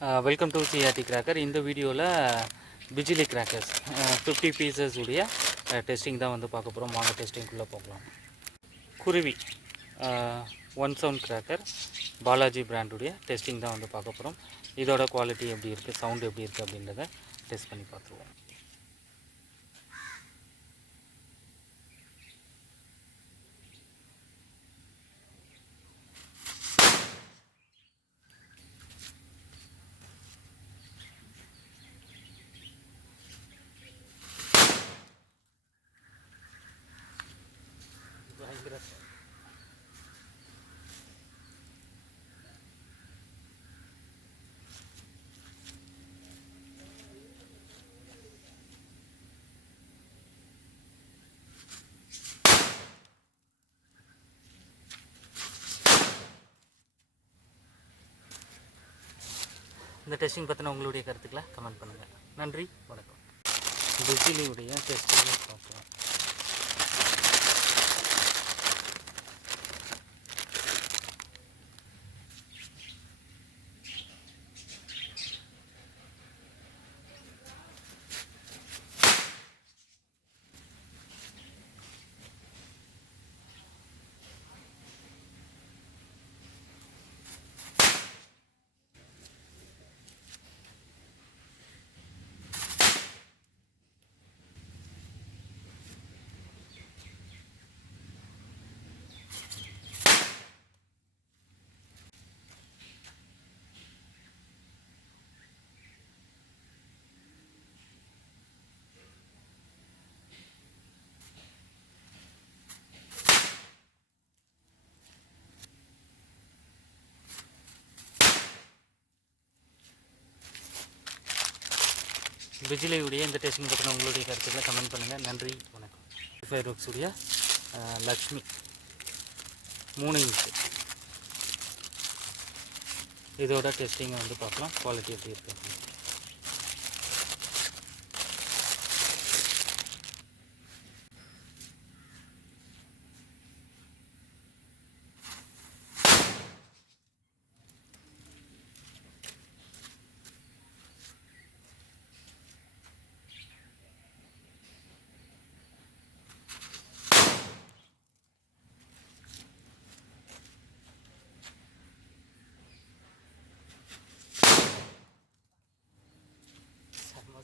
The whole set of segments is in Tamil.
Welcome to CRT cracker. இந்த வீடியோவில் பிஜிலி கிராக்கர்ஸ் 50 பீசஸ் உடைய டெஸ்டிங் தான் வந்து பார்க்க போகிறோம். வாங்க டெஸ்டிங்குள்ளே போகலாம். குருவி 1 சவுண்ட் கிராக்கர் பாலாஜி பிராண்டுடைய டெஸ்டிங் தான் வந்து பார்க்க போகிறோம். இதோட குவாலிட்டி எப்படி இருக்குது, சவுண்டு எப்படி இருக்குது அப்படின்றத டெஸ்ட் பண்ணி பார்த்துருவோம். இந்த டெஸ்டிங் பற்றின உங்களுடைய கருத்துக்களை கமெண்ட் பண்ணுங்கள். நன்றி, வணக்கம். பிஜிலியுடைய டெஸ்டிங் பார்க்கலாம். பிஜிலியுடைய இந்த டெஸ்டிங் பற்றின உங்களுடைய கருத்துக்களை கமெண்ட் பண்ணுங்கள். நன்றி, வணக்கம். ஃபைரோக்ஸுடைய லக்ஷ்மி 3 இன்ச்சு இதோட டெஸ்டிங்கை வந்து பார்க்கலாம். குவாலிட்டி எப்படி இருக்குது.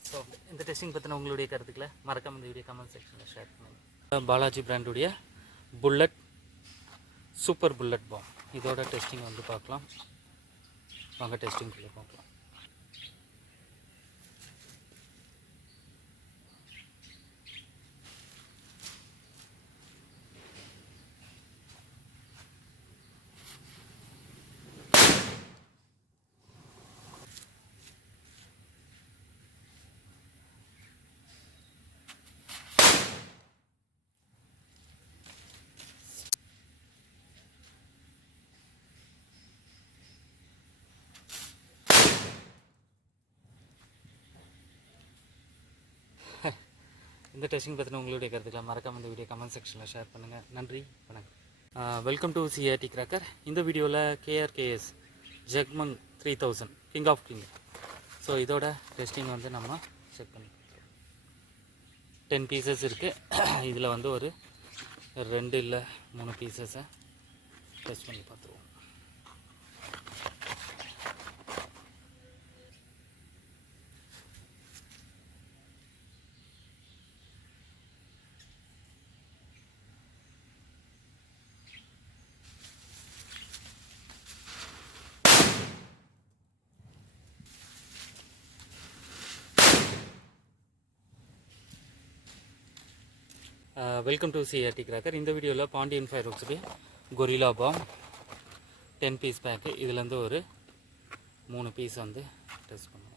ஸோ இந்த டெஸ்டிங் பற்றின உங்களுடைய கருத்துக்களை மறக்காம இந்த வீடியோ கமெண்ட் செக்ஷனில் ஷேர் பண்ணுங்கள். பாலாஜி பிராண்டுடைய புல்லட் சூப்பர் புல்லட் பாம் இதோட டெஸ்டிங் வந்து பார்க்கலாம். வாங்க டெஸ்டிங்குள்ளே பார்க்கலாம். இந்த டெஸ்டிங் பற்றின உங்களுடைய கருத்துக்களை மறக்காம இந்த வீடியோ கமெண்ட் செக்ஷனில் ஷேர் பண்ணுங்கள். நன்றி, வணக்கம். Welcome to CRT cracker. இந்த வீடியோவில் கேஆர்கேஎஸ் ஜெக்மங் 3000 கிங் ஆஃப் கிங். ஸோ இதோட டெஸ்டிங் வந்து நம்ம செக் பண்ணி 10 பீசஸ் இருக்குது. இதில் வந்து ஒரு 2 இல்லை 3 பீசஸை டெஸ்ட் பண்ணி பார்த்துருவோம். Welcome to CRT cracker. இந்த வீடியோவில் பாண்டியன் ஃபைரோக்ஸுடைய கொரில்லா பாம் 10 பீஸ் பேக்கு. இதுலேருந்து ஒரு 3 பீஸ் வந்து டெஸ்ட் பண்ணுவோம்.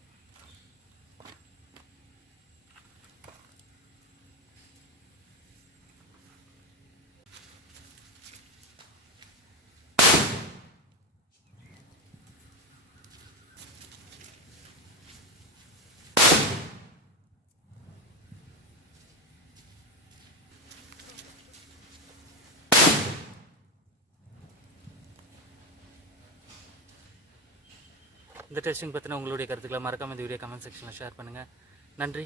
இந்த டெஸ்டிங் பற்றின உங்களுடைய கருத்துக்களை மறக்காமல் இந்த வீடியோ கமெண்ட் செக்ஷனில் ஷேர் பண்ணுங்கள். நன்றி,